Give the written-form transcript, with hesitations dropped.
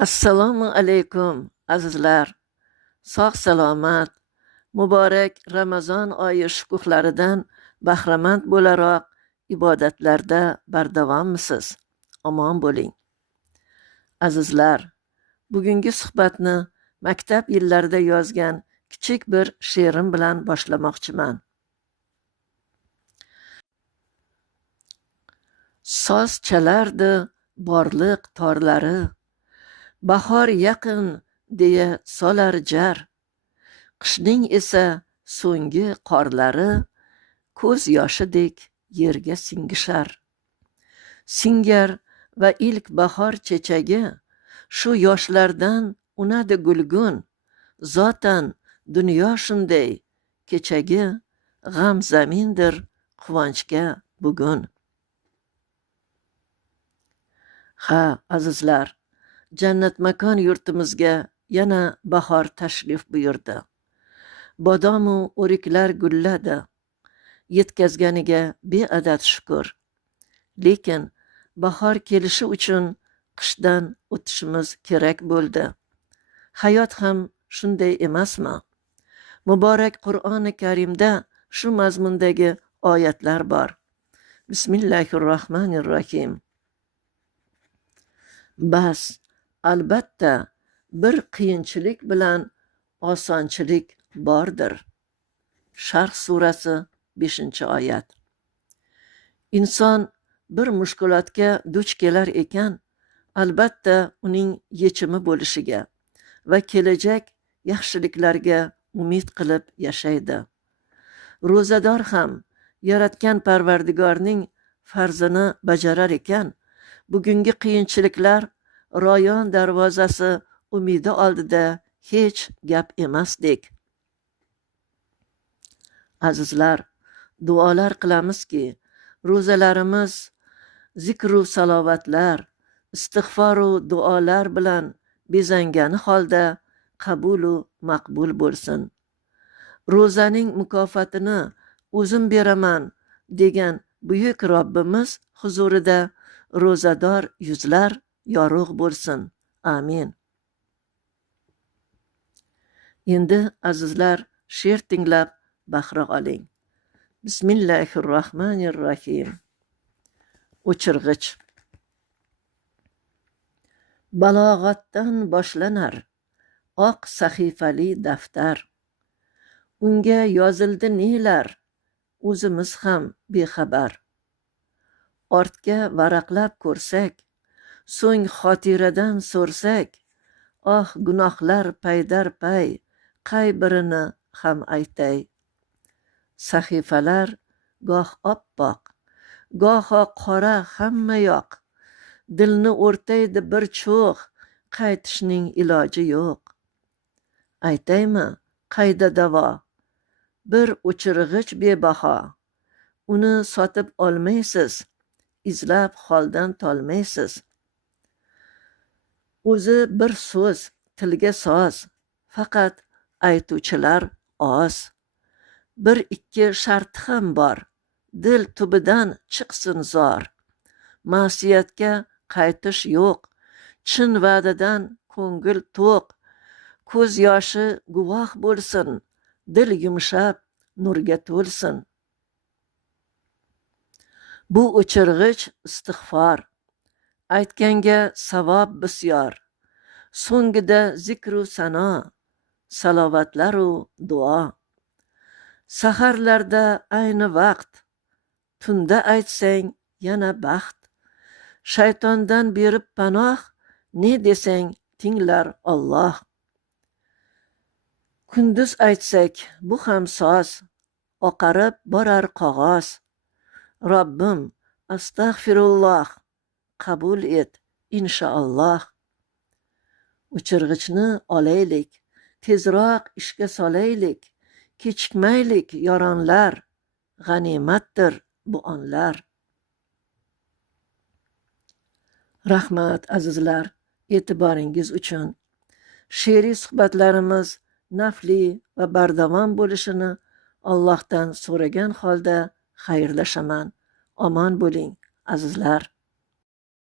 Assalomu alaykum azizlar. Sog' salomat, muborak Ramazon oyi shukuhlaridan bahramand bo'laroq ibodatlarda bardavommisiz? Omon bo'ling. Azizlar, bugungi suhbatni maktab yillarida yozgan kichik bir she'rim bilan boshlamoqchiman. Soz chalardi borliq torlari, bahor yaqin deya solar jar, qishning esa so'nggi qorlari ko'z yoshidek yerga singishar. Singar va ilk bahor chechagi shu yoshlardan unadi gulgun, zotan dunyo shunday kechagi g'am zamindir quvonchga bugun. Ha, azizlar, jannat makon yurtimizga yana bahor tashrif buyurdi. Bodomu o'riklar gulladi. Yetkazganiga beadad shukur. Lekin bahor kelishi uchun qishdan o'tishimiz kerak bo'ldi. Hayot ham shunday emasmi? Muborak Qur'oni Karimda shu mazmundagi oyatlar bor. Bismillahirrohmanirrohim. Bas, albatta bir qiyinchilik bilan osonchilik bordir. Sharh surasi 5-oyat. Inson bir mushkulotga duch kelar ekan, albatta uning yechimi bo'lishiga va kelajak yaxshiliklarga umid qilib yashaydi. Ro'zador ham yaratgan Parvardigorning farzini bajarar ekan, bugungi qiyinchiliklar royon darvozasi umidi oldida hech gap emasdek. Azizlar, duolar qilamizki, ro'zalarimiz zikru salovatlar, istig'foru duolar bilan bezangani holda qabulu maqbul bo'lsin. Ro'zaning mukofotini o'zim beraman degan buyuk Robbimiz huzurida ro'zador yuzlar yorug' bo'lsin. Amin. Endi azizlar, she'r tinglab bahra oling. Bismillahirrohmanirrohim. O'chirg'ich. Balog'atdan boshlanar oq sahifali daftar. Unga yozildi nelar, o'zimiz ham bexabar. Ortga varaqlab ko'rsak, so'ng xotiradan so'rsak, oh gunohlar paydar pay, qay birini ham aytay. Sahifalar goh oppoq, goho qora hamma yoq, dilni o'rtaydi bir cho'g', qaytishning iloji yo'q. Aytaymi, qayda davo? Bir o'chirg'ich bebaho. Uni sotib olmaysiz, izlab holdan tolmaysiz. O'zi bir so'z, tilga soz, faqat aytuvchilar oz. Bir ikki sharti ham bor, dil tubidan chiqsin zor. Ma'siyatga qaytish yo'q, chin va'dadan ko'ngil to'q. Ko'z yoshi guvoh bo'lsin, dil yumshab nurga to'lsin. Bu o'chirg'ich istig'for, aytganga savob bisyor. So'ngida zikru sano, salovatlaru duo. Saharlarda ayni vaqt, tunda aytsang yana baxt. Shaytondan berib panoh, ne desang tinglar Alloh. Kunduz aytsak bu ham soz, oqarib borar qog'oz. Robbim, astag'firulloh, qabul et, inshaalloh. O'chirg'ichni olaylik, tezroq ishga solaylik, kechikmaylik yoronlar, g'animatdir bu onlar. Rahmat azizlar, e'tiboringiz uchun. She'riy suhbatlarimiz nafli va bardavom bo'lishini Allohdan so'ragan holda xayrlashaman. Omon bo'ling azizlar.